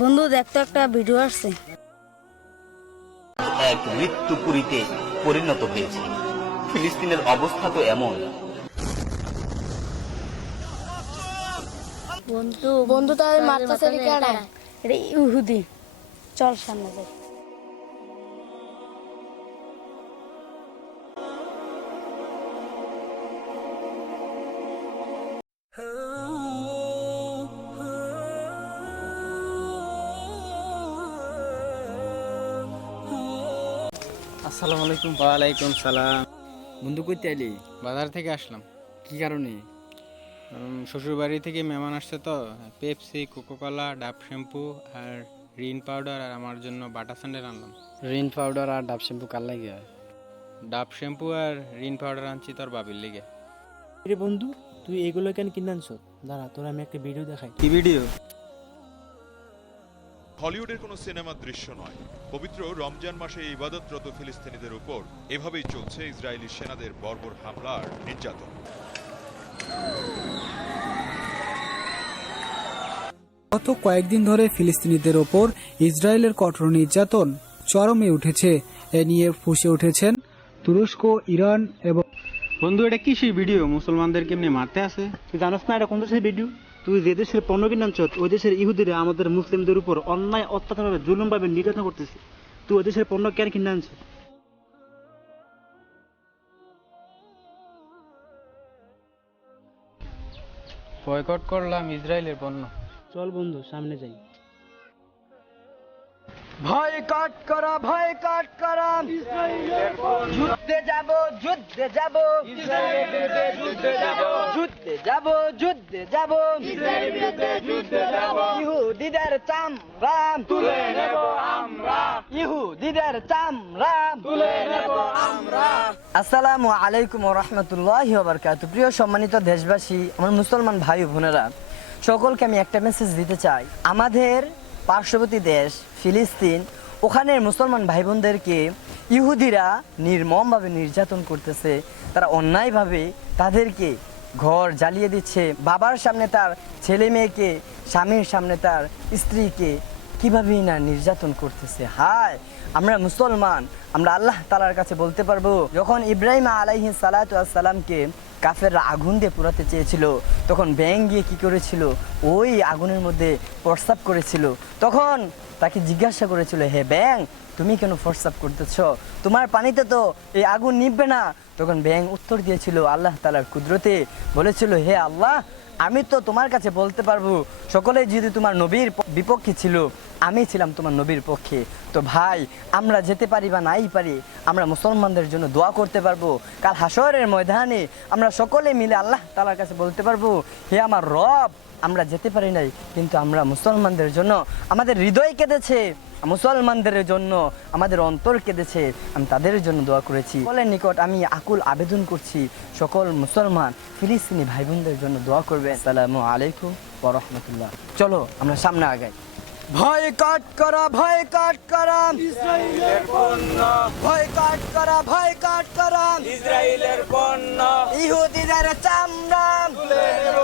বন্ধু দেখতো একটা ভিডিও আসছে, এক মৃত্যুপুরীতে পরিণত হয়েছে। ফিলিস্তিনের অবস্থা তো এমন। বন্ধু বন্ধু তাদের মারতেছে কারা? এটা ইহুদি। চল সামনে যাই। আসসালামু আলাইকুম। ওয়ালাইকুম সালাম। বন্ধু কইতে আইলি? বাজার থেকে আসলাম। কি কারণে? শ্বশুর বাড়ি থেকে মেহমান আসছে তো, পেপসি, কোকোকোলা, ডাব শ্যাম্পু আর রিন পাউডার আর আমার জন্য বাটা স্যান্ডেল আনলাম। রিন পাউডার আর ডাব শ্যাম্পু কার লাগে? ডাব শ্যাম্পু আর রিন পাউডার আনছি তোর বাবির লিগে। রে বন্ধু, তুই এগুলো কেন কিনে আনছ? দাঁড়া, তোর আমি একটা ভিডিও দেখাই। কি ভিডিও? হলিউডের কোনো সিনেমার দৃশ্য নয়, পবিত্র রমজান মাসে ইবাদতরত ফিলিস্তিনিদের উপর এভাবেই চলছে ইসরায়েলি সেনাদের বর্বর হামলা আর নির্যাতন। গত কয়েকদিন ধরে ফিলিস্তিনিদের ওপর ইসরায়েলের কঠোর নির্যাতন চরমে উঠেছে। এ নিয়ে ফুঁসে উঠেছেন তুরস্ক, ইরান এবং বন্ধু এটা কি সেই ভিডিও? মুসলমানদের কেমনি মারতে আছে? তুই জানোস না এটা কোন দেশের ভিডিও? তুই যে দেশের পণ্য কিনে আনছ, ওই দেশের ইহুদিরা আমাদের মুসলিমদের উপর অন্যায় অত্যাচারভাবে জুলুমভাবে নির্যাতন করতেছে। তুই ওই দেশের পণ্য কেন কিনে আনছ? বয়কট করলাম ইসরায়েলের পণ্য। চল বন্ধু, সামনে যাই। ভয় কাট করা, ভয় কাট করা, যুদ্ধে যাব, যুদ্ধে যাব, যুদ্ধে যাব, যুদ্ধে যাব, যুদ্ধে যাব, ইহুদিদের চামড়া তুলে নেব আমরা, ইহুদিদের চামড়া তুলে নেব আমরা। আসসালামু আলাইকুম ওয়া রাহমাতুল্লাহি ওয়া বারাকাতুহু। প্রিয় সম্মানিত দেশবাসী, আমার মুসলমান ভাই ও বোনেরা, সকলকে আমি একটা মেসেজ দিতে চাই। আমাদের পার্শ্ববর্তী দেশ ফিলিস্তিন, ওখানের মুসলমান ভাই বোনদেরকে ইহুদিরা নির্মমভাবে নির্যাতন করতেছে। তারা অন্যায়ভাবে তাদেরকে ঘর জ্বালিয়ে দিচ্ছে, বাবার সামনে তার ছেলে মেয়েকে, স্বামীর সামনে তার স্ত্রীকে কীভাবেই না নির্যাতন করতেছে। হায়, আমরা মুসলমান, আমরা আল্লাহ তাআলার কাছে বলতে পারবো, যখন ইব্রাহিম আলাইহিস সালাতু ওয়াস সালামকে কাফেররা আগুন দিয়ে পোড়াতে চেয়েছিল, তখন ব্যাঙ গিয়ে কি করেছিল? ওই আগুনের মধ্যে প্রস্রাব করেছিল। তখন তাকে জিজ্ঞাসা করেছিল, হে ব্যাঙ, তুমি কেন প্রস্রাব করতেছ? তোমার পানিতে তো এই আগুন নিভবে না। তখন ব্যাঙ উত্তর দিয়েছিল আল্লাহ তাআলার কুদরতে, বলেছিল, হে আল্লাহ, আমি তো তোমার কাছে বলতে পারবো, সকলে যদি তোমার নবীর বিপক্ষে ছিল, আমি ছিলাম তোমার নবীর পক্ষে। তো ভাই, আমরা যেতে পারি বা নাই পারি, আমরা মুসলমানদের জন্য দোয়া করতে পারবো। কাল হাশরের ময়দানে আমরা সকলে মিলে আল্লাহ তাআলার কাছে বলতে পারবো, হে আমার রব, আমরা যেতে পারি নাই, কিন্তু আমরা মুসলমানদের জন্য আমাদের হৃদয় কেঁদেছে, মুসলমানদের জন্য আমাদের অন্তর কেঁদেছে, আমি তাদের জন্য দোয়া করেছি। সকলের নিকট আমি আকুল আবেদন করছি, সকল মুসলমান ফিলিস্তিনি ভাই বোনদের জন্য দোয়া করবে। আসসালামু আলাইকুম ওয়া রাহমাতুল্লাহ। চলো আমরা সামনে আগাই। ভয় কাট করা, ভয় কাট করা, ইসরায়েলের পণ্য, ভয় কাট করা, ভয় কাট করা, ইসরায়েলের পণ্য, ইহুদিদের চামড়া তুলে নেব